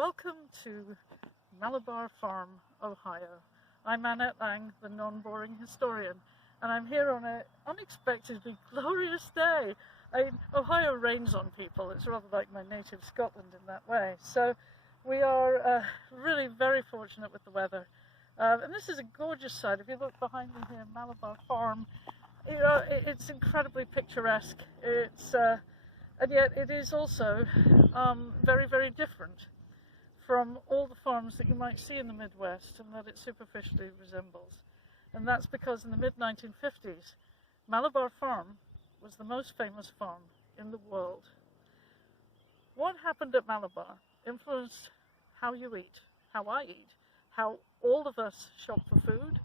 Welcome to Malabar Farm, Ohio. I'm Annette, the non-boring historian, and I'm here on an unexpectedly glorious day. Ohio rains on people. It's rather like my native Scotland in that way. So we are really very fortunate with the weather. And this is a gorgeous site. If you look behind me here, Malabar Farm, it's incredibly picturesque. And yet it is also very, very different from all the farms that you might see in the Midwest and that it superficially resembles. And that's because in the mid-1950s, Malabar Farm was the most famous farm in the world. What happened at Malabar influenced how you eat, how I eat, how all of us shop for food,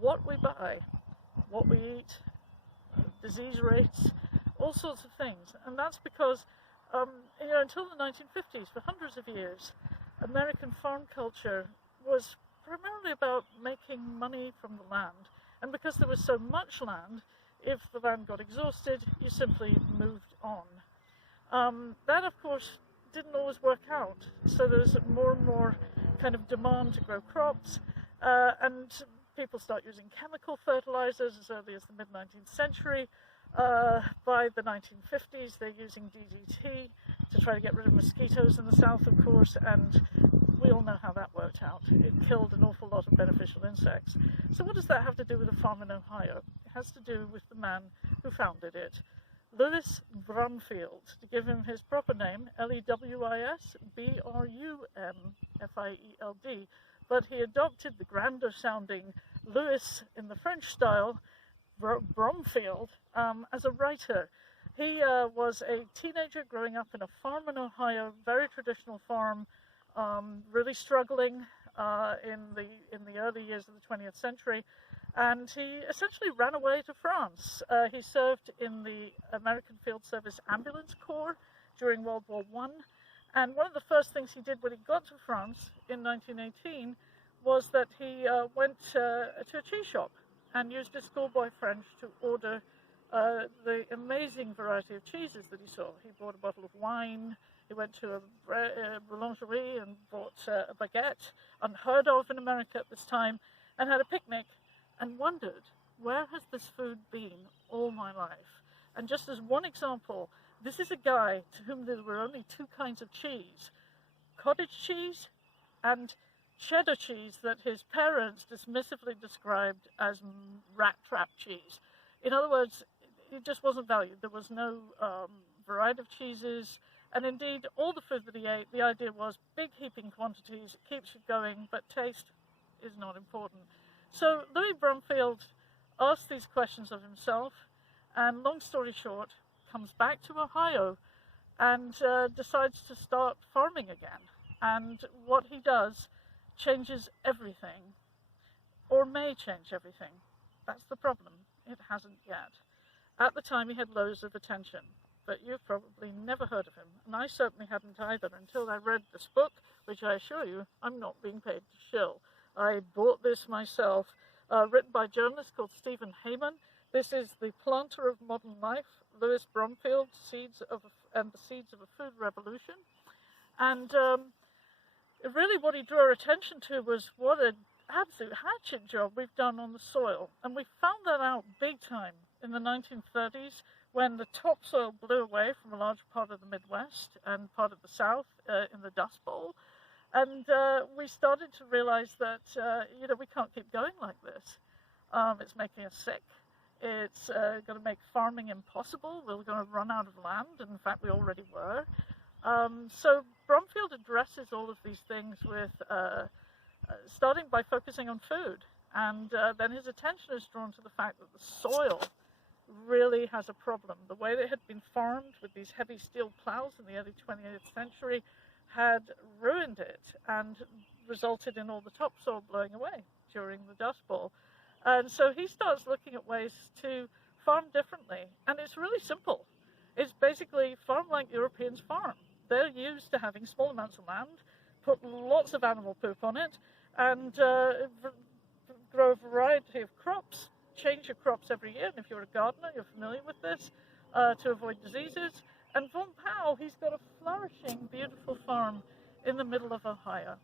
what we buy, what we eat, disease rates, all sorts of things. And that's because, until the 1950s, for hundreds of years, American farm culture was primarily about making money from the land. And because there was so much land, if the land got exhausted, you simply moved on. That, of course, didn't always work out. So there's more and more kind of demand to grow crops, and people start using chemical fertilizers as early as the mid-19th century. By the 1950s, they're using DDT to try to get rid of mosquitoes in the south, of course, and we all know how that worked out. It killed an awful lot of beneficial insects. So what does that have to do with a farm in Ohio? It has to do with the man who founded it, Lewis Bromfield. To give him his proper name, Lewis Brumfield, but he adopted the grander sounding Lewis in the French style, Bromfield, as a writer. He was a teenager growing up in a farm in Ohio, very traditional farm, really struggling in the early years of the 20th century, and he essentially ran away to France. He served in the American Field Service Ambulance Corps during World War I, and one of the first things he did when he got to France in 1918 was that he went to a cheese shop and used his schoolboy French to order the amazing variety of cheeses that he saw. He bought a bottle of wine, he went to a boulangerie and bought a baguette, unheard of in America at this time, and had a picnic and wondered, where has this food been all my life? And just as one example, this is a guy to whom there were only two kinds of cheese, cottage cheese and cheddar cheese that his parents dismissively described as rat trap cheese. In other words, it just wasn't valued. There was no variety of cheeses, and indeed all the food that he ate, the idea was big heaping quantities, it keeps you going, but taste is not important. So Louis Bromfield asked these questions of himself, and long story short, comes back to Ohio and decides to start farming again. And what he does changes everything, or may change everything. That's the problem. It hasn't yet. At the time, he had loads of attention, but you've probably never heard of him, and I certainly hadn't either until I read this book, which I assure you I'm not being paid to shill. I bought this myself, written by a journalist called Stephen Heyman. This is The Planter of Modern Life, Lewis Bromfield, the Seeds of a Food Revolution. And really what he drew our attention to was what an absolute hatchet job we've done on the soil. And we found that out big time in the 1930s when the topsoil blew away from a large part of the Midwest and part of the South in the Dust Bowl. And we started to realize that, we can't keep going like this. It's making us sick. It's going to make farming impossible. We're going to run out of land. And in fact, we already were. So Bromfield addresses all of these things with starting by focusing on food. And then his attention is drawn to the fact that the soil really has a problem. The way they had been farmed with these heavy steel plows in the early 20th century had ruined it and resulted in all the topsoil blowing away during the Dust Bowl. And so he starts looking at ways to farm differently. And it's really simple. It's basically farm like Europeans farm. They're used to having small amounts of land, put lots of animal poop on it, and grow a variety of crops, change your crops every year. And if you're a gardener, you're familiar with this, to avoid diseases. And Von Powell, he's got a flourishing, beautiful farm in the middle of Ohio.